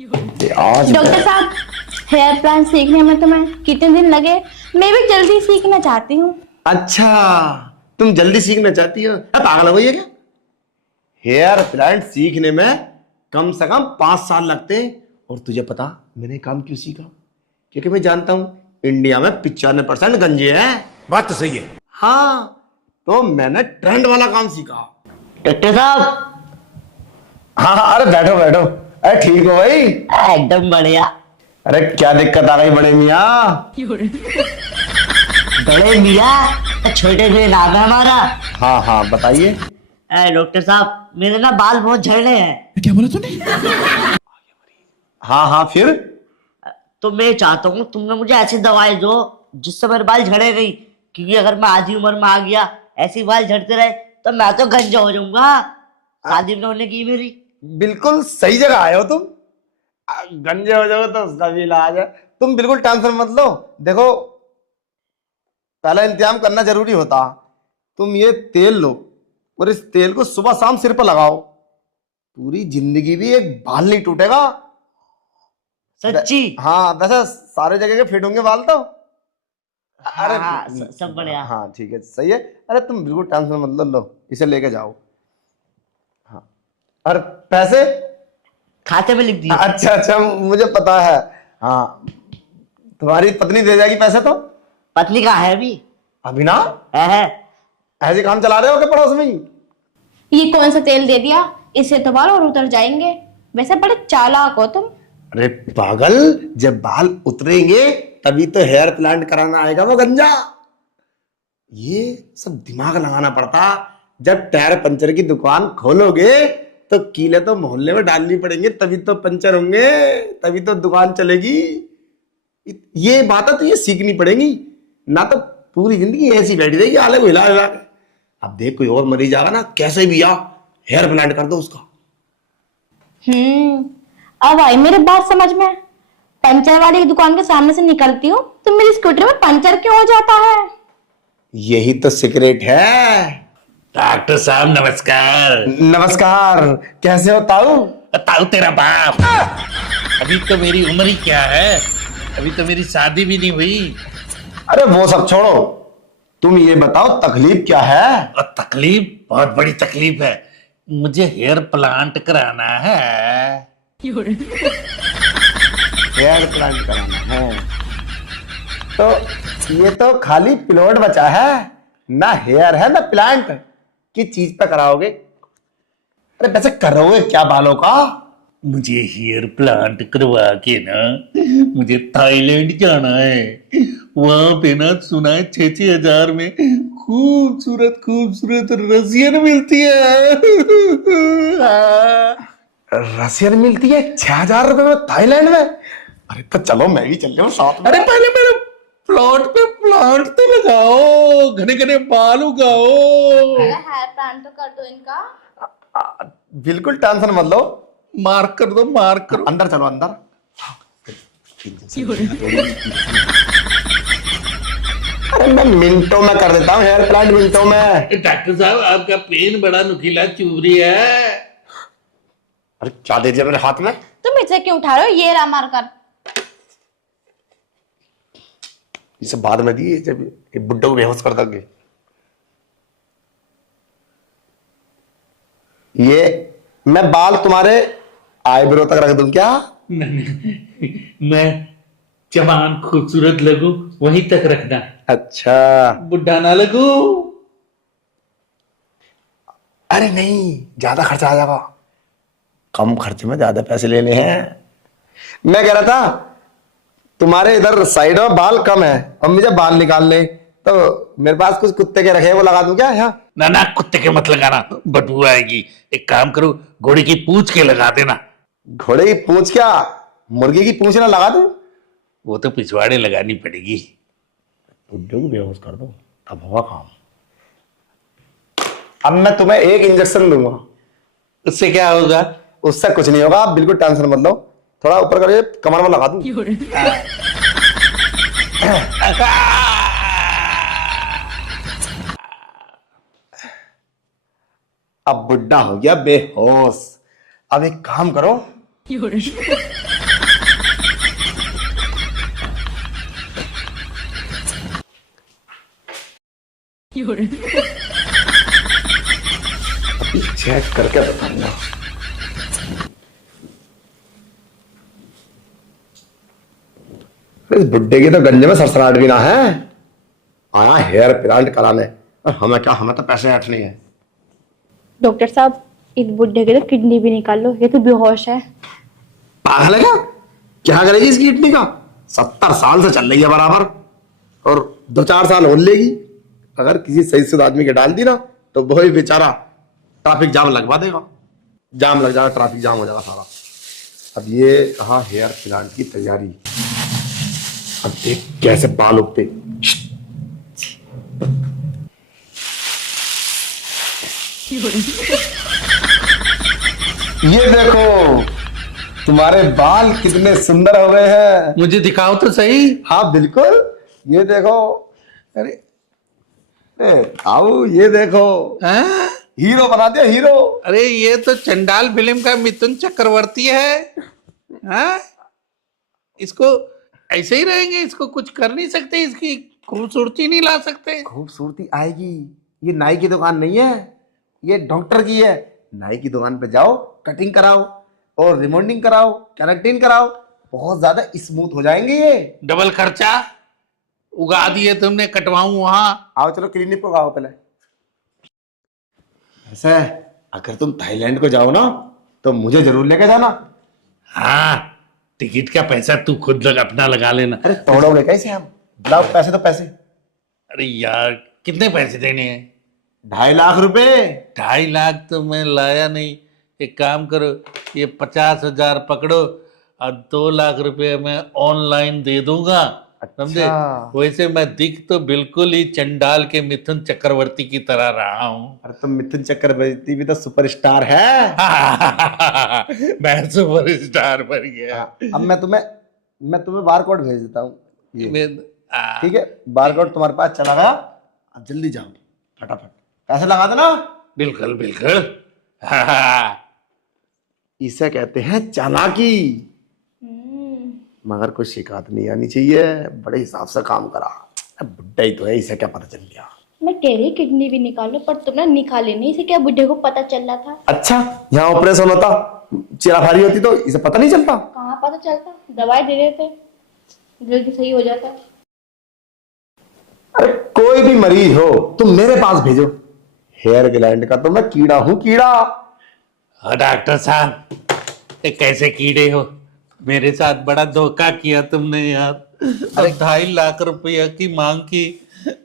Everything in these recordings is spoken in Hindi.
आज डॉक्टर साहब, हेयर प्लान सीखने में तुम्हें कितने दिन लगे? मैं भी जल्दी सीखना चाहती हूँ। अच्छा, तुम जल्दी सीखना चाहती हो? पागल हो गई है क्या? हेयर प्लांट सीखने में कम से कम 5 साल लगते हैं। और तुझे पता मैंने काम क्यों सीखा? क्योंकि मैं जानता हूं इंडिया में 95% गंजे हैं। बात तो सही है। हाँ, तो मैंने ट्रेंड वाला काम सीखा। डॉक्टर साहब, हाँ हाँ, अरे बैठो बैठो। अरे ठीक हो भाई? एकदम बढ़िया। अरे क्या दिक्कत आ गई बड़े मियाँ? बड़े मियाँ, छोटे से नाम है हमारा। हाँ हाँ, बताइए। डॉक्टर साहब, मेरे ना बाल बहुत झड़ रहे हैं। क्या बोला तूने? हाँ हाँ, फिर? तो मैं चाहता हूँ तुमने मुझे ऐसी दवाई दो जिससे मेरे बाल झड़े नहीं, क्योंकि अगर मैं आधी उम्र में आ गया ऐसे बाल झड़ते रहे तो मैं तो गंजा हो जाऊंगा। शादी भी होने की मेरी। बिल्कुल सही जगह आए हो तुम। गंजे हो जाओगे तो उसका भी इलाज है। तुम बिल्कुल टेंशन मत लो। देखो, पहला इंतजाम करना जरूरी होता। तुम ये तेल लो और इस तेल को सुबह शाम सिर पर लगाओ। पूरी जिंदगी भी एक बाल नहीं टूटेगा। सच्ची? हाँ, वैसे सारे जगह के फिट होंगे बाल तो। अरे हाँ, सब बढ़िया। हाँ ठीक है, सही है। अरे तुम बिल्कुल टेंशन मत लो, लो इसे लेके जाओ। हाँ, और पैसे खाते में लिख दिए। अच्छा अच्छा, मुझे पता है। हाँ, तुम्हारी पत्नी दे जाएगी पैसे तो। पत्नी कहाँ है अभी? अभी ना है। ऐसे काम चला रहे हो क्या पड़ोस में ही? ये कौन सा तेल दे दिया? इससे तो बाल और उतर जाएंगे। वैसे बड़े चालाक हो तुम। अरे पागल, जब बाल उतरेंगे तभी तो हेयर प्लांट कराना आएगा वो गंजा। ये सब दिमाग लगाना पड़ता। जब टायर पंचर की दुकान खोलोगे तो कीले तो मोहल्ले में डालनी पड़ेंगे, तभी तो पंचर होंगे, तभी तो दुकान चलेगी। ये बात है तो ये सीखनी पड़ेगी, ना तो पूरी जिंदगी ऐसी बैठी रहेगी आले को हिला हिला के। अब देख, कोई और मरीज आगा ना, कैसे भी आ हेयर प्लांट कर दो उसका। अब आई मेरी बात समझ में। पंचर वाली की दुकान के सामने से निकलती हूँ तो मेरी स्कूटर में पंचर क्यों हो जाता है? यही तो सीक्रेट है। डॉक्टर साहब नमस्कार। नमस्कार, कैसे हो ताऊ? ताऊ तेरा बाप। अभी तो मेरी उम्र ही क्या है, अभी तो मेरी शादी भी नहीं हुई। अरे वो सब छोड़ो, तुम ये बताओ तकलीफ क्या है? और तकलीफ, बहुत बड़ी तकलीफ है। मुझे हेयर प्लांट कराना है। हेयर प्लांट कराना है तो ये तो खाली प्लॉट बचा है, ना हेयर है ना प्लांट। किस चीज पे कराओगे? अरे वैसे करोगे क्या बालों का? मुझे हेयर प्लांट करवा के ना मुझे थाईलैंड जाना है। वहां पे ना सुना है 6-6 हजार में खूबसूरत खूबसूरत रसियन मिलती है। रसियन मिलती है 6,000 रुपए में थाईलैंड में? अरे तो चलो, मैं भी चल रहा हूँ साथ में। अरे पहले मेरे प्लॉट पे प्लांट तो लगाओ, घने घने बाल उगाओ। हेयर प्लान तो कर दो इनका। बिल्कुल टेंशन मत लो। मार्क कर दो, मार्क करो। अंदर चलो, अंदर। अरे मैं मिनटों में कर देता हूँ हेयर प्लांट, मिनटों में। डॉक्टर साहब, आपका पेन बड़ा नुकीला चुभ रही है। अरे क्या दे दिया मेरे हाथ में? तुम इसे क्यों उठा रहे हो? ये रहा मारकर। इसे बाद में दी, जब ये बुड्ढे को बेहोश कर दोगे। ये मैं बाल तुम्हारे आईब्रो तक रख दूं क्या? मैं जवान खूबसूरत लगूं वहीं तक रखना, अच्छा। बुढ़ा ना लगू। अरे नहीं, ज्यादा खर्चा आ जाएगा। कम खर्च में ज्यादा पैसे लेने हैं। मैं कह रहा था तुम्हारे इधर साइड में बाल कम है और मुझे बाल निकालने, तो मेरे पास कुछ कुत्ते के रखे वो लगा दूं क्या यहाँ? ना ना, कुत्ते के मत लगाना, बदबू आएगी। एक काम करो, घोड़े की पूंछ के लगा देना। घोड़े की पूंछ क्या, मुर्गी की पूंछ ना लगा दूं? वो तो पिछवाड़े लगानी पड़ेगी। बुड्ढे को बेहोश कर दो तब होगा काम। अब मैं तुम्हें एक इंजेक्शन दूंगा। उससे क्या होगा? उससे कुछ नहीं होगा, आप बिल्कुल टेंशन मत लो। थोड़ा ऊपर करिए, कमर में लगा दूं। अब बुड्ढा हो गया बेहोश। अब एक काम करो, अभी चेक करके बताऊंगा। इस बुड्ढे की तो गंजे में सरसराहट भी ना है, आया हेयर प्लांट कराने। और हमें क्या, हमें तो पैसे हटने हैं। डॉक्टर साहब, इस बुढ़े के तो किडनी भी निकाल लो, ये तो बेहोश है। पागल है क्या करेगी इसकी किडनी का? 70 साल से चल रही है बराबर, और 2-4 साल और लेगी। अगर किसी सही शुद्ध आदमी के डाल दी ना तो वही बेचारा ट्रैफिक जाम लगवा देगा, जाम लग जाएगा, ट्रैफिक जाम हो जाएगा सारा। अब ये कहा हेयर प्लांट की तैयारी, अब देख कैसे बाल उगते। ये देखो तुम्हारे बाल कितने सुंदर हो गए हैं। मुझे दिखाओ तो सही। हाँ बिल्कुल, ये देखो। अरे आओ, ये देखो, हाँ? हीरो बना दिया, हीरो। अरे ये तो चंडाल फिल्म का मिथुन चक्रवर्ती है। हाँ? इसको ऐसे ही रहेंगे, इसको कुछ कर नहीं सकते, इसकी खूबसूरती नहीं ला सकते। खूबसूरती आएगी। ये नाई की दुकान नहीं है, ये डॉक्टर की है। नाई की दुकान पे जाओ, कटिंग कराओ और रिमोल्डिंग कराओ, केराटिन कराओ, बहुत ज्यादा स्मूथ हो जाएंगे ये। डबल खर्चा उगा दिए तुमने, कटवाऊं वहां। आओ चलो क्लिनिक को आओ पहले। ऐसा है, अगर तुम थाईलैंड को जाओ ना तो मुझे जरूर लेके जाना। हाँ, टिकट का पैसा तू खुद अपना लगा लेना। अरे तोड़ोगे कैसे हम? लाओ पैसे तो पैसे। अरे यार, कितने पैसे देने हैं? 2.5 लाख रुपए। 2.5 लाख तो मैं लाया नहीं। एक काम करो, ये 50,000 पकड़ो और 2 लाख रुपए मैं ऑनलाइन दे दूंगा, समझे? वैसे मैं दिख तो बिल्कुल ही चंडाल के मिथुन चक्रवर्ती की तरह रहा हूँ। अरे तो मिथुन चक्रवर्ती भी तो सुपरस्टार है। मैं सुपरस्टार बन गया। अब मैं तुम्हें बार कोड भेज देता हूँ, ठीक है? बार कोड तुम्हारे पास चला गया, अब जल्दी जाओ फटाफट, पैसे लगा देना। बिल्कुल बिल्कुल। इसे कहते हैं चालाकी। मगर कुछ शिकायत नहीं आनी चाहिए, बड़े हिसाब से काम करा। अब बुड्ढा ही तो है, इसे क्या पता चल गया? मैं कह रही किडनी भी निकालो, पर तुमने निकाली नहीं, इसे क्या बुढ़े को पता चल रहा था? अच्छा, यहाँ ऑपरेशन होता, चेराफारी होती तो इसे पता नहीं चलता? कहाँ पता चलता, दवाई दे देते, जल्दी सही हो जाता। अरे कोई भी मरीज हो तुम मेरे पास भेजो, हेयर ग्लैंड का तो मैं कीड़ा हूं, कीड़ा। डॉक्टर साहब, ये कैसे कीड़े हो? मेरे साथ बड़ा धोखा किया तुमने यार। अब 2.5 लाख रुपया की मांग की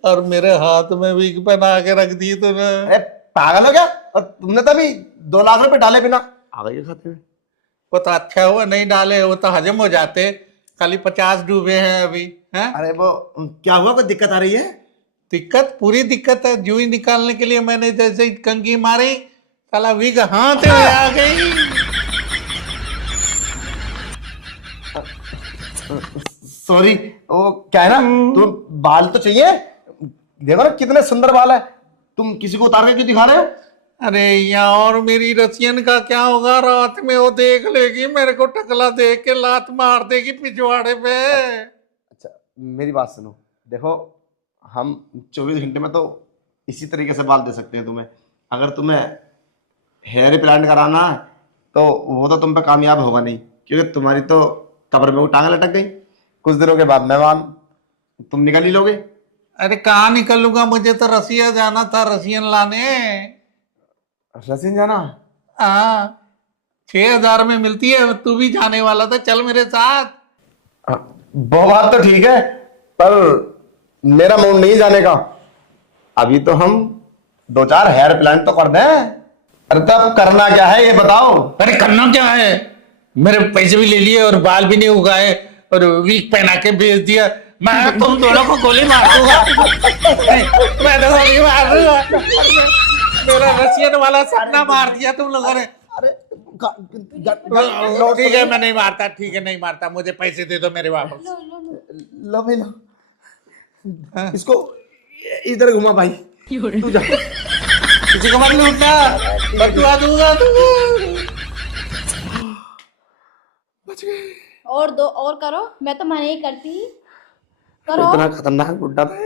और मेरे हाथ में विग बना के रख दी तुमने। अरे पागल हो क्या? और तुमने तो अभी 2 लाख रुपए डाले बिना आ गए खाते में। वो तो अच्छा हुआ नहीं डाले, वो तो हजम हो जाते। खाली 50 डूबे हैं अभी। हैं? अरे वो क्या हुआ, कोई दिक्कत आ रही है? दिक्कत, पूरी दिक्कत है। जूई निकालने के लिए मैंने जैसे ही कंघी मारी, साला विग हाथ में आ गई। सॉरी, वो क्या है ना, तुम बाल तो चाहिए, देखो ना कितने सुंदर बाल है। तुम किसी को उतार के क्यों दिखा रहे हो? अरे यार, और मेरी रसियन का क्या होगा? रात में वो देख लेगी मेरे को, टकला देख के लात मार देगी पिछवाड़े पे। अच्छा मेरी बात सुनो, देखो हम 24 घंटे में तो इसी तरीके से बाल दे सकते हैं तुम्हें। अगर तुम्हें हेयर प्लांट कराना है तो वो तो तुम पे कामयाब होगा नहीं, क्योंकि तुम्हारी तो कब्र में वो टांग लटक गई। कुछ दिनों के बाद मेहमान तुम निकल ही लोगे। अरे कहाँ निकलूंगा, मुझे तो रसिया जाना था, रसियन लाने। रसियन जाना? हाँ, 6,000 में मिलती है, तू भी जाने वाला था, चल मेरे साथ। वो बात तो ठीक है, पर मेरा मूड नहीं जाने का। अभी तो हम 2-4 हेयर प्लांट तो कर दें। अरे तब करना क्या है ये बताओ? अरे करना क्या है, मेरे पैसे भी ले लिए और बाल भी नहीं उगाए और वीक पहना के भेज दिया। मैं तुम दोनों को गोली मार दूंगा। मैं तो गोली मार दूंगा। मेरा रसियन वाला सपना मार दिया तुम लोगों ने। अरे ठीक है, मैं नहीं मारता, ठीक है नहीं मारता, मुझे पैसे दे दो मेरे वापस। लो भाई लो, इसको इधर घुमा भाई, तू जा। किसी को मत लूटना, बदुआ दूंगा तुमको। बच गए। और दो और करो, मैं तो मना ही करती। करो। इतना खतरनाक बुड्ढा था।